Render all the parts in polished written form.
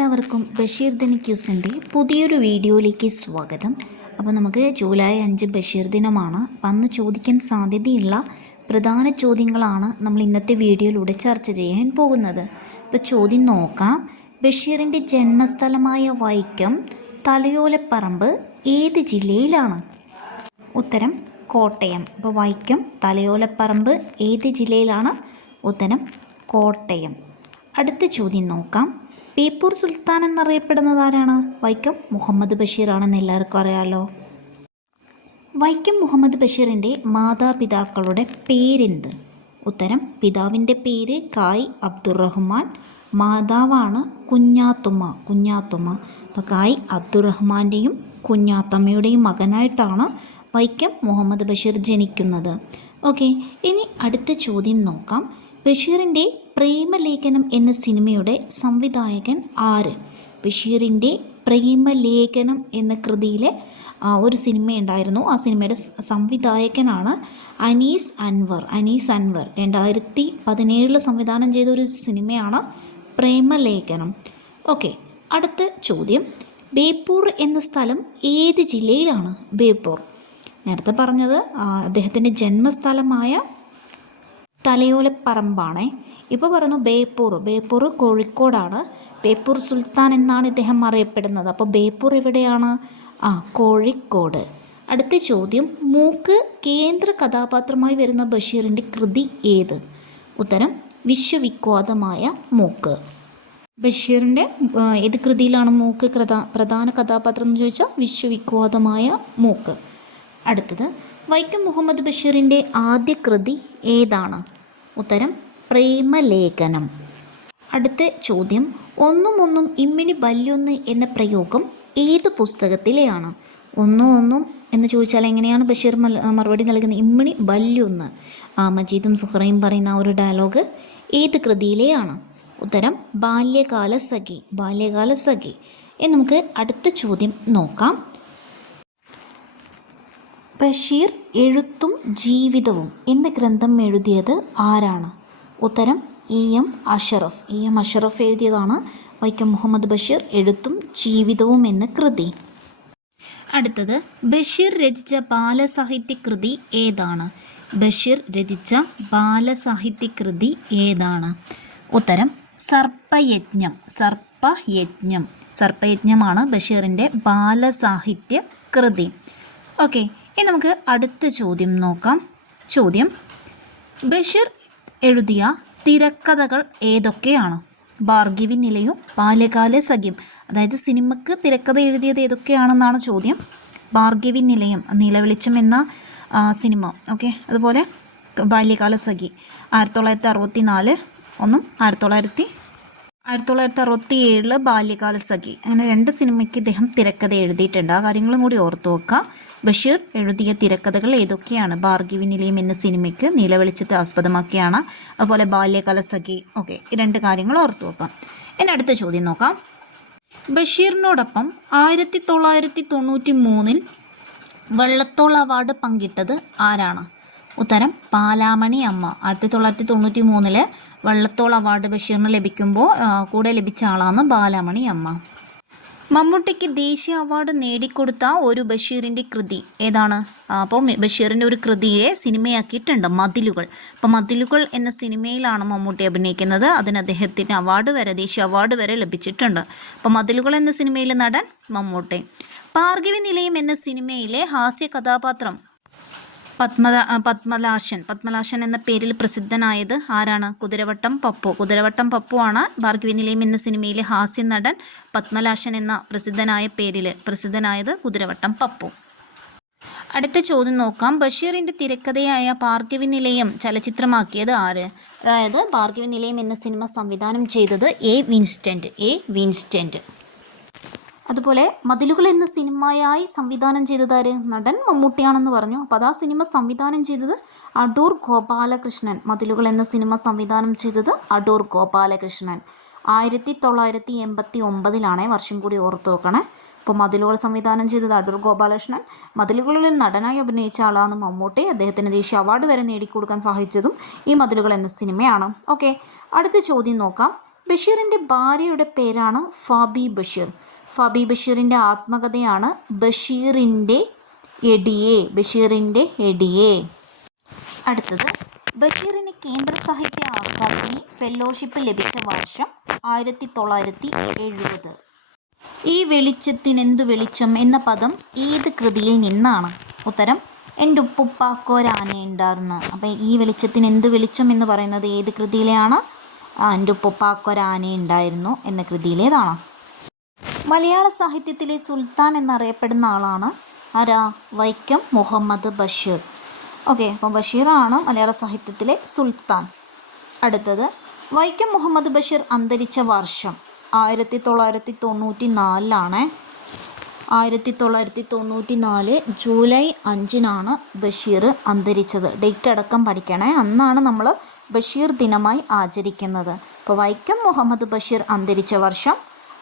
എല്ലാവർക്കും ബഷീർ ദിന ക്യൂസിൻ്റെ പുതിയൊരു വീഡിയോയിലേക്ക് സ്വാഗതം. അപ്പോൾ നമുക്ക് ജൂലൈ 5 ബഷീർ ദിനമാണ്. അപ്പം അന്ന് ചോദിക്കാൻ സാധ്യതയുള്ള പ്രധാന ചോദ്യങ്ങളാണ് നമ്മൾ ഇന്നത്തെ വീഡിയോയിലൂടെ ചർച്ച ചെയ്യാൻ പോകുന്നത്. ഇപ്പോൾ ചോദ്യം നോക്കാം. ബഷീറിൻ്റെ ജന്മസ്ഥലമായ വൈക്കം തലയോലപ്പറമ്പ് ഏത് ജില്ലയിലാണ്? ഉത്തരം കോട്ടയം. അപ്പോൾ വൈക്കം തലയോലപ്പറമ്പ് ഏത് ജില്ലയിലാണ്? ഉത്തരം കോട്ടയം. അടുത്ത ചോദ്യം നോക്കാം. ബേപ്പൂർ സുൽത്താൻ എന്നറിയപ്പെടുന്നത് ആരാണ്? വൈക്കം മുഹമ്മദ് ബഷീറാണെന്ന് എല്ലാവർക്കും അറിയാമല്ലോ. വൈക്കം മുഹമ്മദ് ബഷീറിൻ്റെ മാതാപിതാക്കളുടെ പേരെന്ത്? ഉത്തരം പിതാവിൻ്റെ പേര് കായ് അബ്ദുറഹ്മാൻ, മാതാവാണ് കുഞ്ഞാത്തുമ്മ. അപ്പോൾ കായ് അബ്ദുറഹ്മാൻ്റെയും കുഞ്ഞാത്തമ്മയുടെയും മകനായിട്ടാണ് വൈക്കം മുഹമ്മദ് ബഷീർ ജനിക്കുന്നത്. ഓക്കെ, ഇനി അടുത്ത ചോദ്യം നോക്കാം. ബഷീറിൻ്റെ പ്രേമലേഖനം എന്ന സിനിമയുടെ സംവിധായകൻ ആര്? ബഷീറിൻ്റെ പ്രേമലേഖനം എന്ന കൃതിയിലെ ഒരു സിനിമയുണ്ടായിരുന്നു. ആ സിനിമയുടെ സംവിധായകനാണ് അനീസ് അൻവർ. 2017 സംവിധാനം ചെയ്ത ഒരു സിനിമയാണ് പ്രേമലേഖനം. ഓക്കെ, അടുത്ത ചോദ്യം. ബേപ്പൂർ എന്ന സ്ഥലം ഏത് ജില്ലയിലാണ്? ബേപ്പൂർ നേരത്തെ പറഞ്ഞത് അദ്ദേഹത്തിൻ്റെ ജന്മസ്ഥലമായ തലയോലപ്പറമ്പാണ്. ഇപ്പോൾ പറയുന്നു ബേപ്പൂർ കോഴിക്കോടാണ്. ബേപ്പൂർ സുൽത്താൻ എന്നാണ് ഇദ്ദേഹം അറിയപ്പെടുന്നത്. അപ്പോൾ ബേപ്പൂർ എവിടെയാണ്? കോഴിക്കോട്. അടുത്ത ചോദ്യം. മൂക്ക് കേന്ദ്ര കഥാപാത്രമായി വരുന്ന ബഷീറിൻ്റെ കൃതി ഏത്? ഉത്തരം വിശ്വവിഖ്യാതമായ മൂക്ക്. ബഷീറിൻ്റെ ഏത് കൃതിയിലാണ് മൂക്ക് പ്രധാന കഥാപാത്രം എന്ന് ചോദിച്ചാൽ വിശ്വവിഖ്യാതമായ മൂക്ക്. അടുത്തത്. വൈക്കം മുഹമ്മദ് ബഷീറിൻ്റെ ആദ്യ കൃതി ഏതാണ്? ഉത്തരം പ്രേമലേഖനം. അടുത്ത ചോദ്യം. ഒന്നും ഇമ്മിണി ബല്യൊന്ന് എന്ന പ്രയോഗം ഏത് പുസ്തകത്തിലെയാണ്? ഒന്നും എന്ന് ചോദിച്ചാൽ എങ്ങനെയാണ് ബഷീർ മറുപടി നൽകുന്നത്? ഇമ്മിണി ബല്യൊന്ന്. മജീദും സുഹറയും പറയുന്ന ഒരു ഡയലോഗ് ഏത് കൃതിയിലെയാണ്? ഉത്തരം ബാല്യകാല സഖി. എന്ന് നമുക്ക് അടുത്ത ചോദ്യം നോക്കാം. ബഷീർ എഴുത്തും ജീവിതവും എന്ന ഗ്രന്ഥം എഴുതിയത് ആരാണ്? ഉത്തരം EM അഷറഫ് എഴുതിയതാണ് വൈക്കം മുഹമ്മദ് ബഷീർ എഴുത്തും ജീവിതവും എന്ന കൃതി. അടുത്തത്. ബഷീർ രചിച്ച ബാലസാഹിത്യ കൃതി ഏതാണ്? ഉത്തരം സർപ്പയജ്ഞമാണ് ബഷീറിൻ്റെ ബാലസാഹിത്യ കൃതി. ഓക്കെ, ഇനി നമുക്ക് അടുത്ത ചോദ്യം നോക്കാം. ചോദ്യം. ബഷീർ എഴുതിയ തിരക്കഥകൾ ഏതൊക്കെയാണ്? ഭാർഗവി നിലയം, ബാല്യകാല സഖ്യം. അതായത് സിനിമക്ക് തിരക്കഥ എഴുതിയത് ഏതൊക്കെയാണെന്നാണ് ചോദ്യം. ഭാർഗവി നിലയം, നിലവെളിച്ചം എന്ന സിനിമ. ഓക്കെ, അതുപോലെ ബാല്യകാല സഖി 1964 ഒന്നും 1967 ബാല്യകാല സഖി. അങ്ങനെ 2 സിനിമയ്ക്ക് ഇദ്ദേഹം തിരക്കഥ എഴുതിയിട്ടുണ്ട്. ആ കാര്യങ്ങളും കൂടി ഓർത്തു വെക്കുക. ബഷീർ എഴുതിയ തിരക്കഥകൾ ഏതൊക്കെയാണ്? ഭാർഗവി നിലയം എന്ന സിനിമയ്ക്ക് നിലവെളിച്ചത്തെ ആസ്പദമാക്കിയാണ്. അതുപോലെ ബാല്യകാല സഖി. ഓക്കെ, ഈ 2 കാര്യങ്ങൾ ഓർത്തു വെക്കാം. ഇനി അടുത്ത ചോദ്യം നോക്കാം. ബഷീറിനോടൊപ്പം 1993 വള്ളത്തോൾ അവാർഡ് പങ്കിട്ടത് ആരാണ്? ഉത്തരം ബാലാമണി അമ്മ. 1993 വള്ളത്തോൾ അവാർഡ് ബഷീറിന് ലഭിക്കുമ്പോൾ കൂടെ ലഭിച്ച ആളാണ് ബാലാമണി അമ്മ. മമ്മൂട്ടിക്ക് ദേശീയ അവാർഡ് നേടിക്കൊടുത്ത ഒരു ബഷീറിൻ്റെ കൃതി ഏതാണ്? അപ്പോൾ ബഷീറിൻ്റെ ഒരു കൃതിയെ സിനിമയാക്കിയിട്ടുണ്ട്, മതിലുകൾ. അപ്പോൾ മതിലുകൾ എന്ന സിനിമയിലാണ് മമ്മൂട്ടി അഭിനയിക്കുന്നത്. അതിന് അദ്ദേഹത്തിന് ദേശീയ അവാർഡ് വരെ ലഭിച്ചിട്ടുണ്ട്. അപ്പോൾ മതിലുകൾ എന്ന സിനിമയിലെ നടൻ മമ്മൂട്ടി. ഭാർഗവി നിലയം എന്ന സിനിമയിലെ ഹാസ്യ കഥാപാത്രം പത്മലാശൻ എന്ന പേരിൽ പ്രസിദ്ധനായത് ആരാണ്? കുതിരവട്ടം പപ്പു ആണ് ഭാർഗവി നിലയം എന്ന സിനിമയിലെ ഹാസ്യ നടൻ. പത്മലാശൻ എന്ന പ്രസിദ്ധനായത് കുതിരവട്ടം പപ്പു. അടുത്ത ചോദ്യം നോക്കാം. ബഷീറിൻ്റെ തിരക്കഥയായ ഭാർഗവി നിലയം ചലച്ചിത്രമാക്കിയത് ആര്? അതായത് ഭാർഗവി നിലയം എന്ന സിനിമ സംവിധാനം ചെയ്തത് A. വിൻസ്റ്റന്റ്. അതുപോലെ മതിലുകൾ എന്ന സിനിമയായി സംവിധാനം ചെയ്തത് ആര്? നടൻ മമ്മൂട്ടിയാണെന്ന് പറഞ്ഞു. അപ്പോൾ ആ സിനിമ സംവിധാനം ചെയ്തത് അടൂർ ഗോപാലകൃഷ്ണൻ. മതിലുകൾ എന്ന സിനിമ സംവിധാനം ചെയ്തത് അടൂർ ഗോപാലകൃഷ്ണൻ. 1989 വർഷം കൂടി ഓർത്തു വെക്കണേ. അപ്പോൾ മതിലുകൾ സംവിധാനം ചെയ്തത് അടൂർ ഗോപാലകൃഷ്ണൻ. മതിലുകളിൽ നടനായി അഭിനയിച്ച ആളാണ് മമ്മൂട്ടി. അദ്ദേഹത്തിന് ദേശീയ അവാർഡ് വരെ നേടിക്കൊടുക്കാൻ സാധിച്ചതും ഈ മതിലുകൾ എന്ന സിനിമയാണ്. ഓക്കെ, അടുത്ത ചോദ്യം നോക്കാം. ബഷീറിൻ്റെ ഭാര്യയുടെ പേരാണ് ഫാബി ബഷീർ. ഫാബി ബഷീറിൻ്റെ ആത്മകഥയാണ് ബഷീറിൻ്റെ എടിയെ. അടുത്തത്, ബഷീറിന് കേന്ദ്ര സാഹിത്യ അക്കാദമി ഫെലോഷിപ്പ് ലഭിച്ച വർഷം 1970. ഈ വെളിച്ചത്തിനെന്തു വെളിച്ചം എന്ന പദം ഏത് കൃതിയിൽ നിന്നാണ്? ഉത്തരം, എൻ്റെ ഉപ്പുപ്പാക്കൊരാനയുണ്ടാർന്ന്. അപ്പം ഈ വെളിച്ചത്തിന് എന്തു വെളിച്ചം എന്ന് പറയുന്നത് ഏത് കൃതിയിലെയാണ്? എൻ്റെ ഉപ്പുപ്പാക്കൊരാനയുണ്ടായിരുന്നു എന്ന കൃതിയിലേതാണ്. മലയാള സാഹിത്യത്തിലെ സുൽത്താൻ എന്നറിയപ്പെടുന്ന ആളാണ് ആരാ? വൈക്കം മുഹമ്മദ് ബഷീർ. ഓക്കെ, അപ്പം ബഷീറാണ് മലയാള സാഹിത്യത്തിലെ സുൽത്താൻ. അടുത്തത്, വൈക്കം മുഹമ്മദ് ബഷീർ അന്തരിച്ച വർഷം 1994. 1994 ജൂലൈ 5 ബഷീർ അന്തരിച്ചത്. ഡേറ്റ് അടക്കം പഠിക്കണേ. അന്നാണ് നമ്മൾ ബഷീർ ദിനമായി ആചരിക്കുന്നത്. അപ്പോൾ വൈക്കം മുഹമ്മദ് ബഷീർ അന്തരിച്ച വർഷം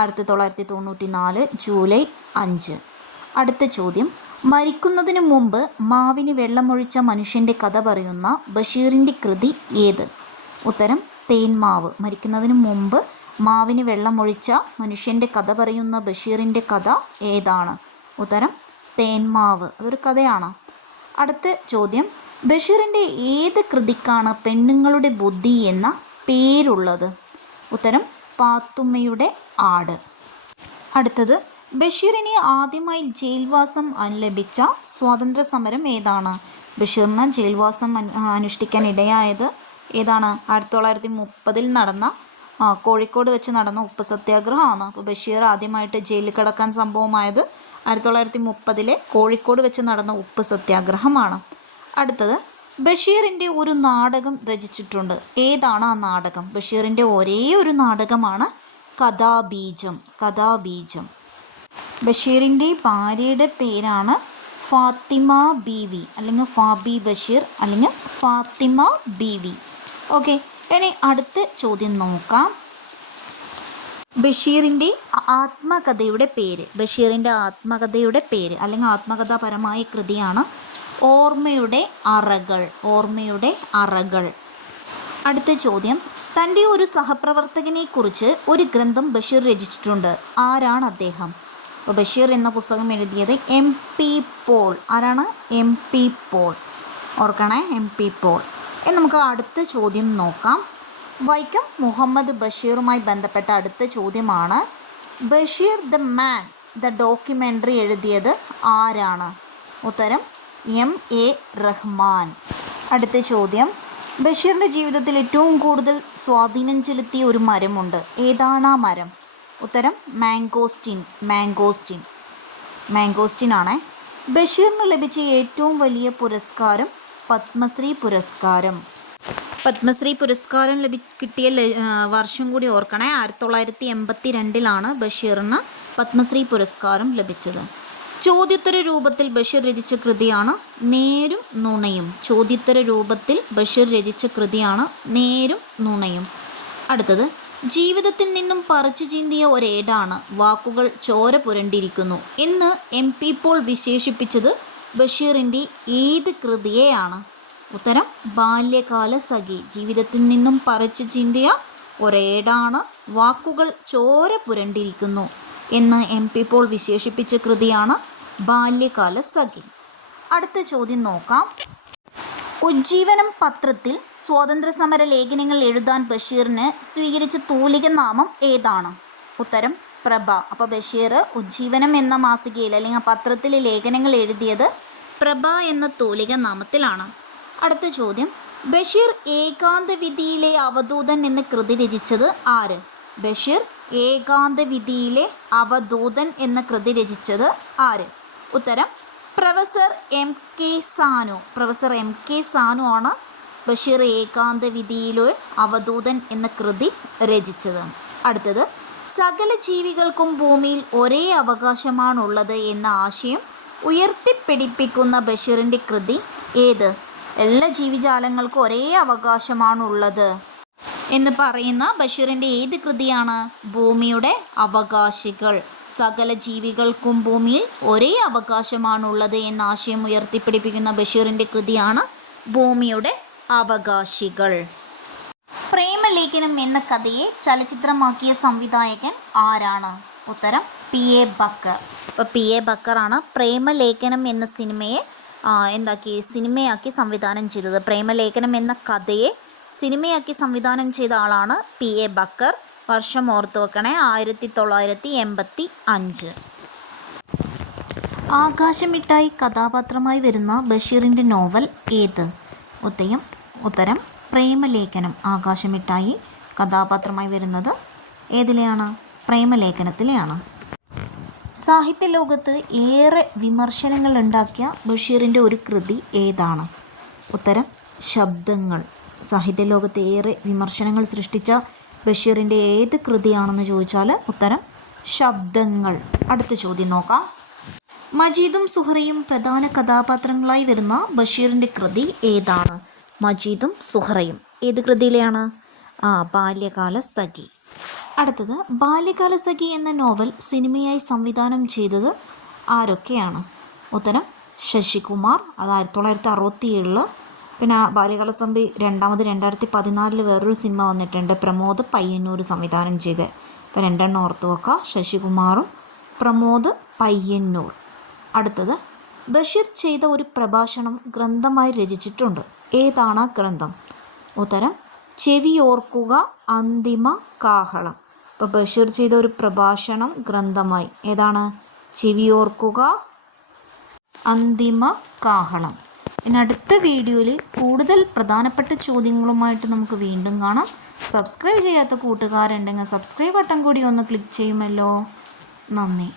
1994 ജൂലൈ 5. അടുത്ത ചോദ്യം, മരിക്കുന്നതിന് മുമ്പ് മാവിന് വെള്ളമൊഴിച്ച മനുഷ്യൻ്റെ കഥ പറയുന്ന ബഷീറിൻ്റെ കൃതി ഏത്? ഉത്തരം, തേന്മാവ്. മരിക്കുന്നതിന് മുമ്പ് മാവിന് വെള്ളമൊഴിച്ച മനുഷ്യൻ്റെ കഥ പറയുന്ന ബഷീറിൻ്റെ കഥ ഏതാണ്? ഉത്തരം, തേന്മാവ്. അതൊരു കഥയാണ്. അടുത്ത ചോദ്യം, ബഷീറിൻ്റെ ഏത് കൃതിക്കാണ് പെണ്ണുങ്ങളുടെ ബുദ്ധി എന്ന പേരുള്ളത്? ഉത്തരം, പാത്തുമ്മയുടെ ആട്. അടുത്തത്, ബഷീറിന് ആദ്യമായി ജയിൽവാസം ലഭിച്ച സ്വാതന്ത്ര്യ സമരം ഏതാണ്? ബഷീറിന് ജയിൽവാസം അനുഷ്ഠിക്കാൻ ഇടയായത് ഏതാണ്? 1930 നടന്ന കോഴിക്കോട് വെച്ച് നടന്ന ഉപ്പ് സത്യാഗ്രഹമാണ്. അപ്പോൾ ബഷീർ ആദ്യമായിട്ട് ജയിലിൽ കിടക്കാൻ സംഭവമായത് 1930 കോഴിക്കോട് വെച്ച് നടന്ന ഉപ്പ് സത്യാഗ്രഹമാണ്. അടുത്തത്, ബഷീറിൻ്റെ ഒരു നാടകം രചിച്ചിട്ടുണ്ട്. ഏതാണ് ആ നാടകം? ബഷീറിൻ്റെ ഒരേ ഒരു നാടകമാണ് കഥാബീജം. ബഷീറിൻ്റെ ഭാര്യയുടെ പേരാണ് ഫാത്തിമ ബീവി, അല്ലെങ്കിൽ ഫാബി ബഷീർ, അല്ലെങ്കിൽ ഫാത്തിമ ബീവി. ഓക്കെ, ഇനി അടുത്ത ചോദ്യം നോക്കാം. ബഷീറിൻ്റെ ആത്മകഥയുടെ പേര്. ബഷീറിൻ്റെ ആത്മകഥയുടെ പേര് അല്ലെങ്കിൽ ആത്മകഥാപരമായ കൃതിയാണ് ഓർമ്മയുടെ അറകൾ. അടുത്ത ചോദ്യം, തൻ്റെ ഒരു സഹപ്രവർത്തകനെക്കുറിച്ച് ഒരു ഗ്രന്ഥം ബഷീർ രചിച്ചിട്ടുണ്ട്. ആരാണ് അദ്ദേഹം? ബഷീർ എന്ന പുസ്തകം എഴുതിയത് MP പോൾ. ആരാണ്? MP പോൾ. ഓർക്കണേ, MP പോൾ. നമുക്ക് അടുത്ത ചോദ്യം നോക്കാം. വൈക്കം മുഹമ്മദ് ബഷീറുമായി ബന്ധപ്പെട്ട അടുത്ത ചോദ്യമാണ്, Basheer the man the documentary എഴുതിയത് ആരാണ്? ഉത്തരം, MA റഹ്മാൻ. അടുത്ത ചോദ്യം, ബഷീറിൻ്റെ ജീവിതത്തിൽ ഏറ്റവും കൂടുതൽ സ്വാധീനം ചെലുത്തിയ ഒരു മരമുണ്ട്. ഏതാണ് ആ മരം? ഉത്തരം, മാംഗോസ്റ്റിൻ ആണ്. ബഷീറിന് ലഭിച്ച ഏറ്റവും വലിയ പുരസ്കാരം പത്മശ്രീ പുരസ്കാരം. പത്മശ്രീ പുരസ്കാരം കിട്ടിയ വർഷം കൂടി ഓർക്കണേ. 1982 ബഷീറിന് പത്മശ്രീ പുരസ്കാരം ലഭിച്ചത്. ചോദ്യോത്തര രൂപത്തിൽ ബഷീർ രചിച്ച കൃതിയാണ് നേരും നുണയും. അടുത്തത്, ജീവിതത്തിൽ നിന്നും പറിച്ചു ചീന്തിയ ഒരേടാണ് വാക്കുകൾ ചോര പുരണ്ടിരിക്കുന്നു എന്ന് MP പോൾ വിശേഷിപ്പിച്ചത് ബഷീറിൻ്റെ ഏത് കൃതിയെയാണ്? ഉത്തരം, ബാല്യകാലസഖി. ജീവിതത്തിൽ നിന്നും പറിച്ചു ചീന്തിയ ഒരേടാണ് വാക്കുകൾ ചോര പുരണ്ടിരിക്കുന്നു എന്ന് MP പോൾ വിശേഷിപ്പിച്ച കൃതിയാണ് ബാല്യകാലസഖി. അടുത്ത ചോദ്യം നോക്കാം. ഉജ്ജീവനം പത്രത്തിൽ സ്വാതന്ത്ര്യസമര ലേഖനങ്ങൾ എഴുതാൻ ബഷീറിന് സ്വീകരിച്ച തൂലിക നാമം ഏതാണ്? ഉത്തരം, പ്രഭ. അപ്പോൾ ബഷീർ ഉജ്ജീവനം എന്ന മാസികയിൽ അല്ലെങ്കിൽ പത്രത്തിലെ ലേഖനങ്ങൾ എഴുതിയത് പ്രഭ എന്ന തൂലിക നാമത്തിലാണ്. അടുത്ത ചോദ്യം, ബഷീർ ഏകാന്തവിധിയിലെ അവധൂതൻ എന്ന കൃതി രചിച്ചത് ആര്? ബഷീർ ഏകാന്തവിധിയിലെ അവധൂതൻ എന്ന കൃതി രചിച്ചത് ആര്? ഉത്തരം, പ്രൊഫസർ MK സാനു ആണ് ബഷീർ ഏകാന്തവിധിയിലെ അവധൂതൻ എന്ന കൃതി രചിച്ചത്. അടുത്തത്, സകല ജീവികൾക്കും ഭൂമിയിൽ ഒരേ അവകാശമാണുള്ളത് എന്ന ആശയം ഉയർത്തിപ്പിടിപ്പിക്കുന്ന ബഷീറിൻ്റെ കൃതി ഏത്? എല്ലാ ജീവിജാലങ്ങൾക്കും ഒരേ അവകാശമാണുള്ളത് എന്ന് പറയുന്ന ബഷീറിൻ്റെ ഏത് കൃതിയാണ്? ഭൂമിയുടെ അവകാശികൾ. സകല ജീവികൾക്കും ഭൂമിയിൽ ഒരേ അവകാശമാണുള്ളത് എന്ന ആശയം ഉയർത്തിപ്പിടിപ്പിക്കുന്ന ബഷീറിൻ്റെ കൃതിയാണ് ഭൂമിയുടെ അവകാശികൾ. പ്രേമ പ്രേമലേഖനം എന്ന കഥയെ ചലച്ചിത്രമാക്കിയ സംവിധായകൻ ആരാണ്? ഉത്തരം P.A. ബക്കർ. അപ്പോൾ P.A. ബക്കറാണ് പ്രേമലേഖനം എന്ന സിനിമയെ സിനിമയാക്കി സംവിധാനം ചെയ്തത്. പ്രേമലേഖനം എന്ന കഥയെ സിനിമയാക്കി സംവിധാനം ചെയ്ത ആളാണ് P.A. ബക്കർ. വർഷം ഓർത്തു വെക്കണേ, 1985. ആകാശമിട്ടായി കഥാപാത്രമായി വരുന്ന ബഷീറിൻ്റെ നോവൽ ഏത്? ഉത്തരം പ്രേമലേഖനം. ആകാശമിട്ടായി കഥാപാത്രമായി വരുന്നത് ഏതിലെയാണ്? പ്രേമലേഖനത്തിലെയാണ്. സാഹിത്യ ലോകത്ത് ഏറെ വിമർശനങ്ങൾ ഉണ്ടാക്കിയ ബഷീറിൻ്റെ ഒരു കൃതി ഏതാണ്? ഉത്തരം ശബ്ദങ്ങൾ. സാഹിത്യ ലോകത്ത് ഏറെ വിമർശനങ്ങൾ സൃഷ്ടിച്ച ബഷീറിൻ്റെ ഏത് കൃതിയാണെന്ന് ചോദിച്ചാൽ ഉത്തരം ശബ്ദങ്ങൾ. അടുത്ത ചോദ്യം നോക്കാം. മജീദും സുഹറയും പ്രധാന കഥാപാത്രങ്ങളായി വരുന്ന ബഷീറിൻ്റെ കൃതി ഏതാണ്? മജീദും സുഹറയും ഏത് കൃതിയിലെയാണ്? ബാല്യകാലസഖി. അടുത്തത്, ബാല്യകാലസഖി എന്ന നോവൽ സിനിമയായി സംവിധാനം ചെയ്തത് ആരൊക്കെയാണ്? ഉത്തരം ശശികുമാർ. അത് 1967. പിന്നെ ബാല്യകാലസഖി രണ്ടാമത് 2014 വേറൊരു സിനിമ വന്നിട്ടുണ്ട്, പ്രമോദ് പയ്യന്നൂർ സംവിധാനം ചെയ്ത്. ഇപ്പോൾ രണ്ടെണ്ണം ഓർത്ത് വെക്കുക, ശശികുമാറും പ്രമോദ് പയ്യന്നൂർ. അടുത്തത്, ബഷീർ ചെയ്ത ഒരു പ്രഭാഷണം ഗ്രന്ഥമായി രചിച്ചിട്ടുണ്ട്. ഏതാണ് ഗ്രന്ഥം? ഉത്തരം ചെവിയോർക്കുക അന്തിമ കാഹളം. ഇപ്പോൾ ബഷീർ ചെയ്ത ഒരു പ്രഭാഷണം ഗ്രന്ഥമായി ഏതാണ്? ചെവിയോർക്കുക അന്തിമ കാഹളം. ഇനി അടുത്ത വീഡിയോയിൽ കൂടുതൽ പ്രധാനപ്പെട്ട ചോദ്യങ്ങളുമായിട്ട് നമുക്ക് വീണ്ടും കാണാം. സബ്സ്ക്രൈബ് ചെയ്യാത്ത കൂട്ടുകാരുണ്ടെങ്കിൽ സബ്സ്ക്രൈബ് ബട്ടൺ കൂടി ഒന്ന് ക്ലിക്ക് ചെയ്യുമല്ലോ. നന്ദി.